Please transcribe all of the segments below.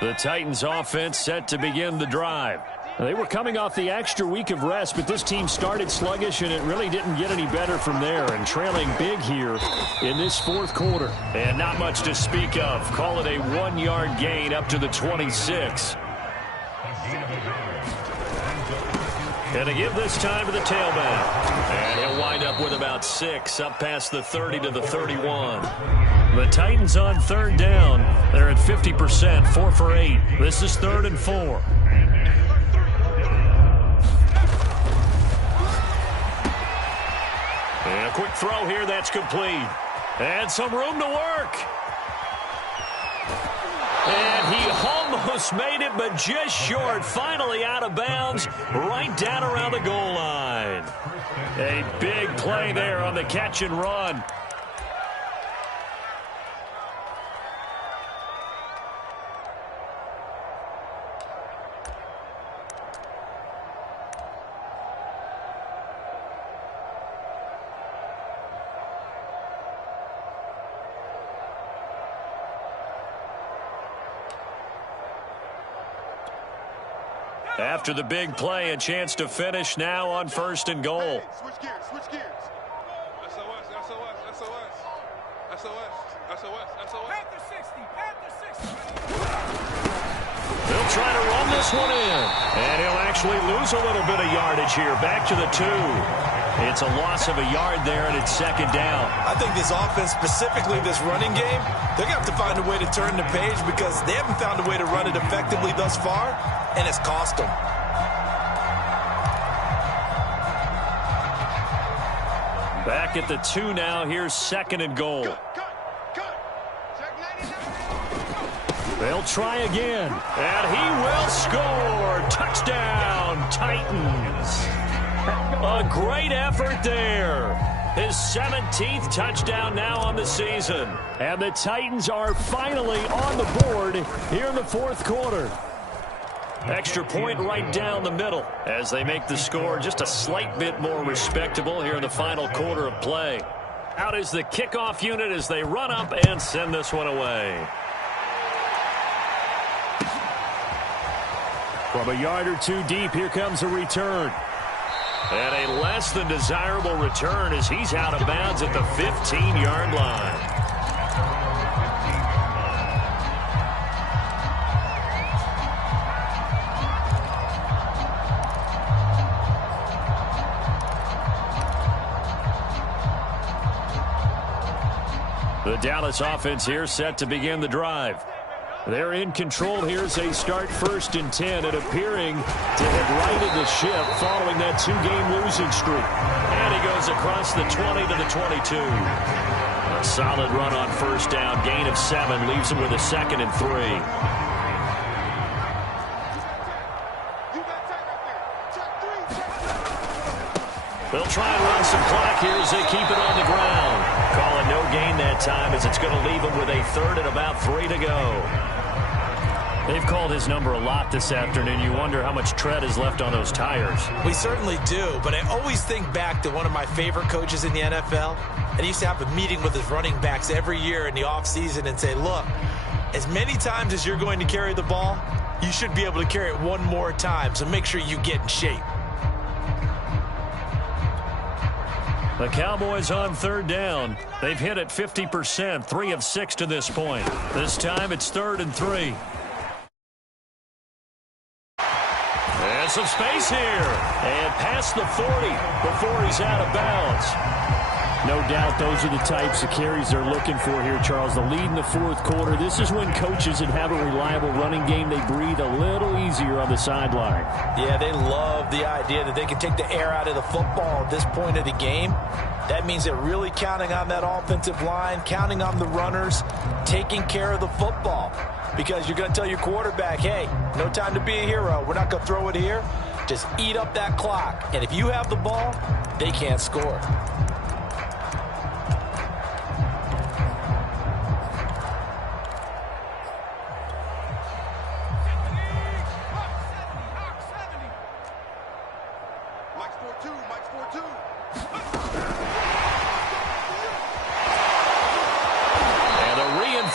The Titans offense set to begin the drive. They were coming off the extra week of rest, but this team started sluggish, and it really didn't get any better from there, and trailing big here in this fourth quarter. And not much to speak of. Call it a 1-yard gain up to the 26. And to give this time to the tailback. And he'll wind up with about 6 up past the 30 to the 31. The Titans on third down. They're at 50%, 4 for 8. This is 3rd and 4. And a quick throw here that's complete. And some room to work. And he almost made it, but just short. Finally out of bounds, right down around the goal line. A big play there on the catch and run. After the big play, a chance to finish now on 1st and goal. Hey, switch gears, switch gears. SOS, SOS, SOS. SOS, SOS, SOS. Panther 60, Panther 60. They'll try to run this one in. And he'll actually lose a little bit of yardage here. Back to the 2. It's a loss of a yard there, and it's 2nd down. I think this offense, specifically this running game, they're going to have to find a way to turn the page because they haven't found a way to run it effectively thus far, and it's cost them. Back at the 2 now. Here's 2nd and goal. They'll try again. And he will score. Touchdown, Titans. A great effort there. His 17th touchdown now on the season. And the Titans are finally on the board here in the fourth quarter. Extra point right down the middle as they make the score just a slight bit more respectable here in the final quarter of play. Out is the kickoff unit as they run up and send this one away. From a yard or 2 deep, here comes a return. And a less than desirable return as he's out of bounds at the 15-yard line. The Dallas offense here set to begin the drive. They're in control here as they start 1st and 10 and appearing to have righted the ship following that 2-game losing streak. And he goes across the 20 to the 22. A solid run on 1st down, gain of 7, leaves him with a 2nd and 3. They'll try and run some clock here as they keep it on the ground. Calling no gain that time as it's going to leave him with a 3rd and about 3 to go. They've called his number a lot this afternoon. You wonder how much tread is left on those tires. We certainly do, but I always think back to one of my favorite coaches in the NFL. And he used to have a meeting with his running backs every year in the offseason and say, look, as many times as you're going to carry the ball, you should be able to carry it one more time, so make sure you get in shape. The Cowboys on 3rd down. They've hit it 50%, 3 of 6 to this point. This time it's 3rd and 3. And some space here. And past the 40 before he's out of bounds. No doubt those are the types of carries they're looking for here, Charles. The lead in the fourth quarter. This is when coaches that have a reliable running game, they breathe a little easier on the sideline. Yeah, they love the idea that they can take the air out of the football at this point of the game. That means they're really counting on that offensive line, counting on the runners, taking care of the football. Because you're going to tell your quarterback, hey, no time to be a hero. We're not going to throw it here. Just eat up that clock. And if you have the ball, they can't score.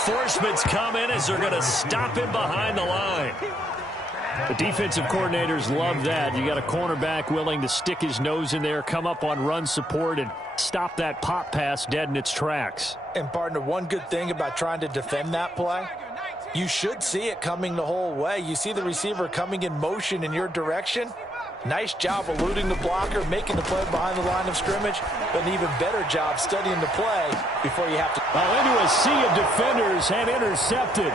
Reinforcements come in as they're going to stop him behind the line. The defensive coordinators love that. You got a cornerback willing to stick his nose in there, come up on run support, and stop that pop pass dead in its tracks. And, partner, one good thing about trying to defend that play, you should see it coming the whole way. You see the receiver coming in motion in your direction. Nice job eluding the blocker, making the play behind the line of scrimmage, but an even better job studying the play before you have to. Into a sea of defenders and intercepted.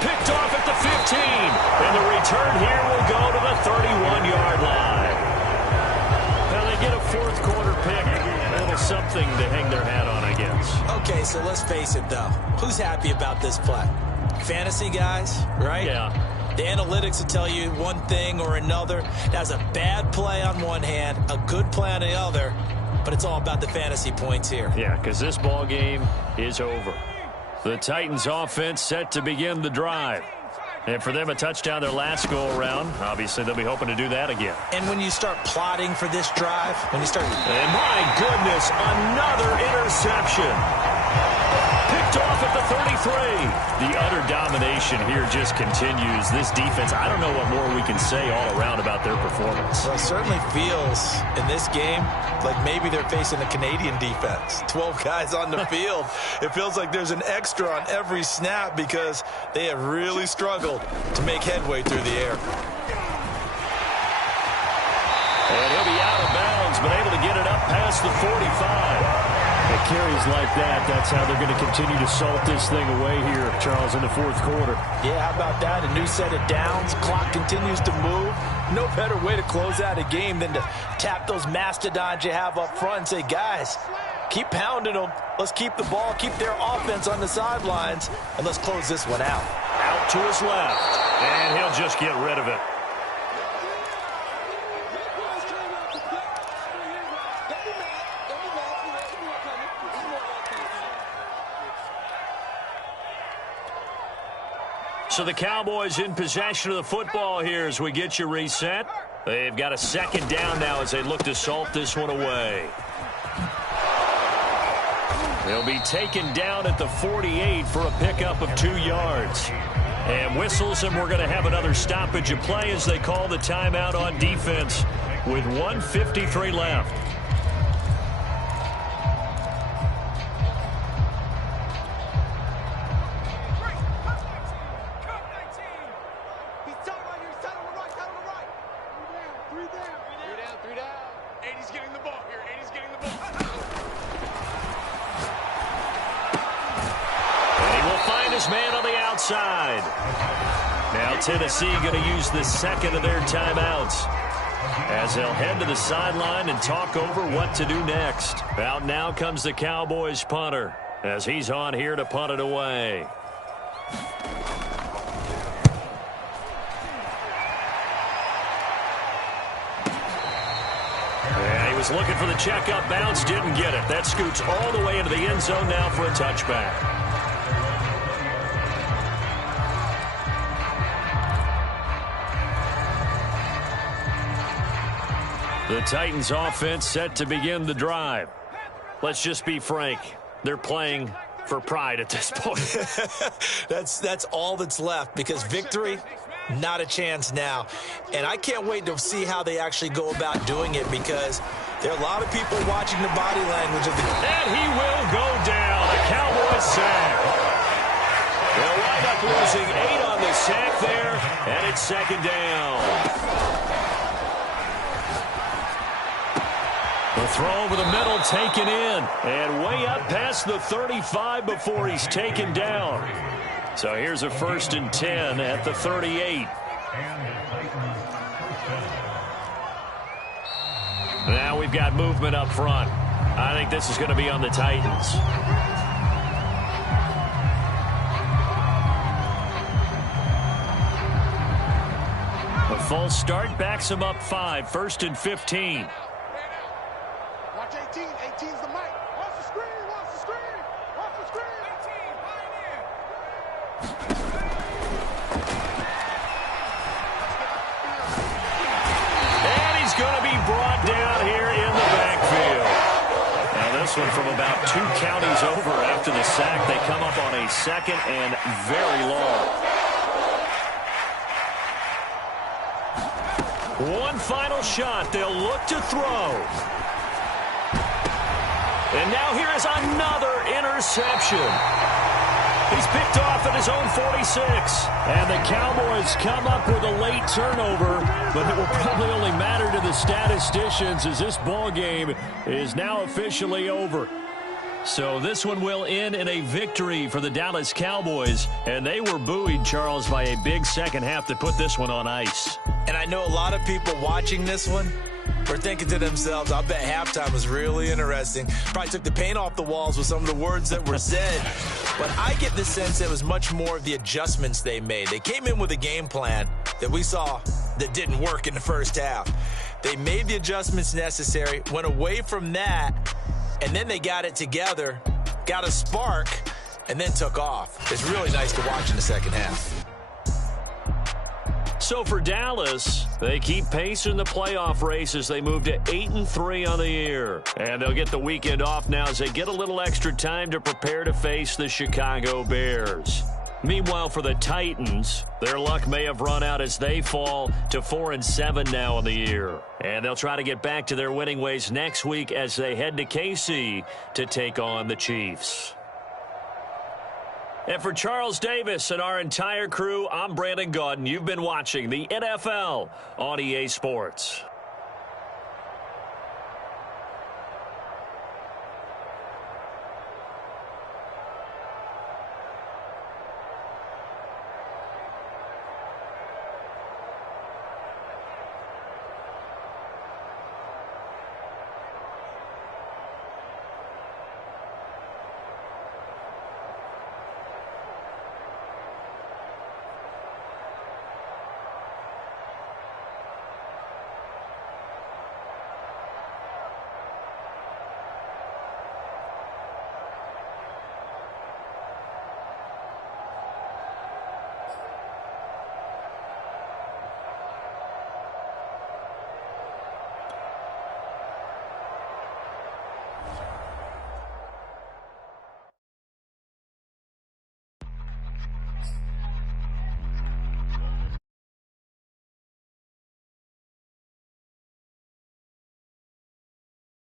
Picked off at the 15. And the return here will go to the 31-yard line. Now they get a fourth quarter pick. A little something to hang their hat on, I guess. Okay, so let's face it, though. Who's happy about this play? Fantasy guys, right? Yeah. The analytics will tell you one thing or another. That's a bad play on one hand, a good play on the other, but it's all about the fantasy points here. Yeah, because this ball game is over. The Titans offense set to begin the drive. And for them, a touchdown their last go-around. Obviously, they'll be hoping to do that again. And when you start plotting for this drive, when you start... And my goodness, another interception. Picked off at the 33. The utter domination here just continues. This defense, I don't know what more we can say all around about their performance. Well, it certainly feels in this game like maybe they're facing a Canadian defense. 12 guys on the field. It feels like there's an extra on every snap because they have really struggled to make headway through the air. And he'll be out of bounds, but able to get it up past the 45. It carries like that. That's how they're going to continue to salt this thing away here, Charles, in the fourth quarter. Yeah, how about that? A new set of downs. Clock continues to move. No better way to close out a game than to tap those mastodons you have up front and say, guys, keep pounding them. Let's keep the ball, keep their offense on the sidelines, and let's close this one out. Out to his left, and he'll just get rid of it. So the Cowboys in possession of the football here as we get you reset. They've got a second down now as they look to salt this one away. They'll be taken down at the 48 for a pickup of 2 yards. And whistles, and we're going to have another stoppage of play as they call the timeout on defense with 1:53 left. Now Tennessee going to use the second of their timeouts as they'll head to the sideline and talk over what to do next. Out now comes the Cowboys punter as he's on here to punt it away. And he was looking for the checkup bounce, didn't get it. That scoots all the way into the end zone now for a touchback. The Titans offense set to begin the drive. Let's just be frank. They're playing for pride at this point. That's all that's left because victory, not a chance now. And I can't wait to see how they actually go about doing it because there are a lot of people watching the body language of the... And he will go down. A Cowboys sack. They'll wind up losing 8 on the sack there, and it's second down. The throw over the middle taken in and way up past the 35 before he's taken down. So here's a 1st and 10 at the 38. Now we've got movement up front. I think this is going to be on the Titans. A false start backs him up 5, 1st and 15. 18's the mic. Watch the screen. Watch the screen. Watch the screen. 18, pioneer. And he's going to be brought down here in the backfield. Now this one from about About 2 counties over after the sack. They come up on a 2nd and very long. One final shot. They'll look to throw. And now here is another interception. He's picked off at his own 46. And the Cowboys come up with a late turnover, but it will probably only matter to the statisticians as this ball game is now officially over. So this one will end in a victory for the Dallas Cowboys. And they were buoyed, Charles, by a big second half that put this one on ice. And I know a lot of people watching this one are thinking to themselves, I bet halftime was really interesting. Probably took the paint off the walls with some of the words that were said. But I get the sense it was much more of the adjustments they made. They came in with a game plan that we saw that didn't work in the first half. They made the adjustments necessary, went away from that, and then they got it together, got a spark, and then took off. It's really nice to watch in the second half. So for Dallas, they keep pace in the playoff race as they move to 8-3 on the year. And they'll get the weekend off now as they get a little extra time to prepare to face the Chicago Bears. Meanwhile, for the Titans, their luck may have run out as they fall to 4-7 now on the year. And they'll try to get back to their winning ways next week as they head to KC to take on the Chiefs. And for Charles Davis and our entire crew, I'm Brandon Gaudin. You've been watching the NFL on EA Sports.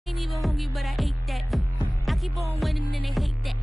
Ain't even hungry, but I ate that. I keep on winning and they hate that.